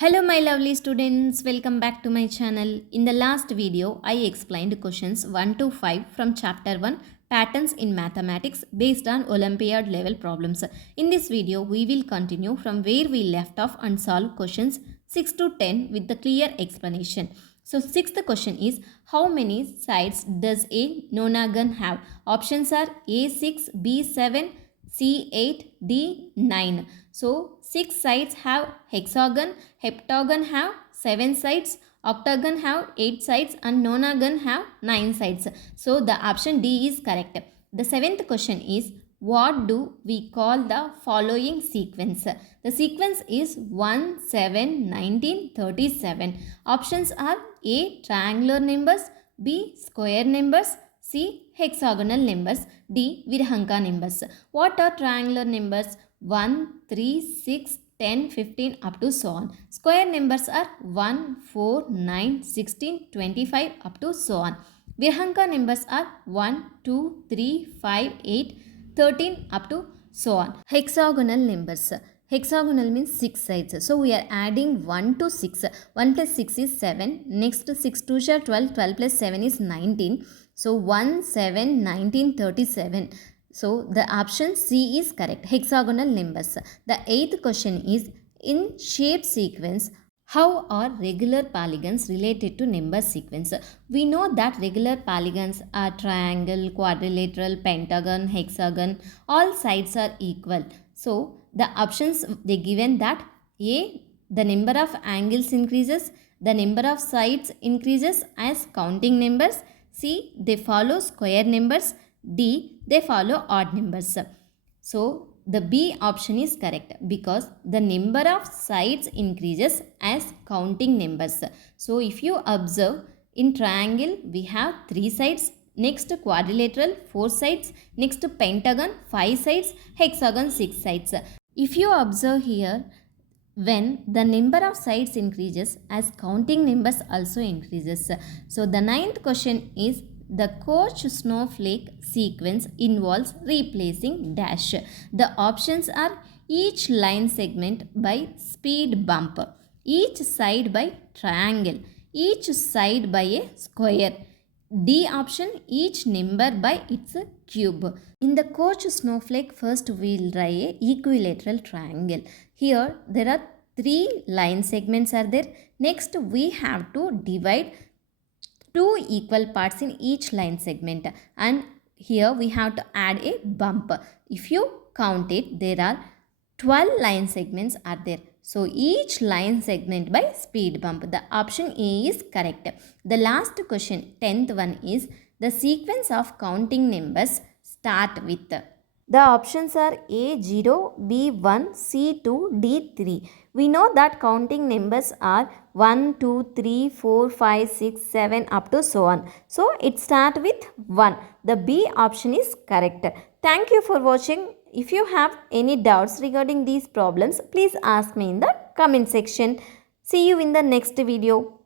Hello my lovely students, welcome back to my channel. In the last video, I explained questions 1 to 5 from chapter 1 patterns in mathematics based on Olympiad level problems. In this video, we will continue from where we left off and solve questions 6 to 10 with the clear explanation. So sixth question is, how many sides does a nonagon have? Options are A6, B7, C8, D9. So 6 sides have hexagon, heptagon have 7 sides, octagon have 8 sides and nonagon have 9 sides. So the option D is correct. The seventh question is, what do we call the following sequence? The sequence is 1, 7, 19, 37. Options are A. Triangular numbers, B. Square numbers, C. Hexagonal numbers, D. Virhanka numbers. What are triangular numbers? 1, 3, 6, 10, 15 up to so on. Square numbers are 1, 4, 9, 16, 25 up to so on. Virhanka numbers are 1, 2, 3, 5, 8, 13 up to so on. Hexagonal numbers. Hexagonal means 6 sides. So we are adding 1 to 6. 1 plus 6 is 7. Next 6 2 shall 12. 12 plus 7 is 19. So 1, 7, 19, 37. So the option C is correct. Hexagonal numbers. The eighth question is, in shape sequence, how are regular polygons related to number sequence? We know that regular polygons are triangle, quadrilateral, pentagon, hexagon. All sides are equal. So the options they given that A, the number of angles increases, the number of sides increases as counting numbers. C, they follow square numbers. D, they follow odd numbers. So the B option is correct because the number of sides increases as counting numbers. So if you observe, in triangle we have 3 sides, next quadrilateral 4 sides, next pentagon 5 sides, hexagon 6 sides. If you observe here, when the number of sides increases as counting numbers also increases. So the ninth question is, the coach snowflake sequence involves replacing dash. The options are each line segment by speed bump, each side by triangle, each side by a square. D option, each number by its cube. In the coach snowflake, first we will draw a equilateral triangle. Here there are 3 line segments are there. Next we have to divide 2 equal parts in each line segment, and here we have to add a bump. If you count it, there are 12 line segments are there. So each line segment by speed bump. The option A is correct. The last question, 10th one, is the sequence of counting numbers start with. The options are A0, B1, C2, D3. We know that counting numbers are 1, 2, 3, 4, 5, 6, 7 up to so on. So it starts with 1. The B option is correct. Thank you for watching. If you have any doubts regarding these problems, please ask me in the comment section. See you in the next video.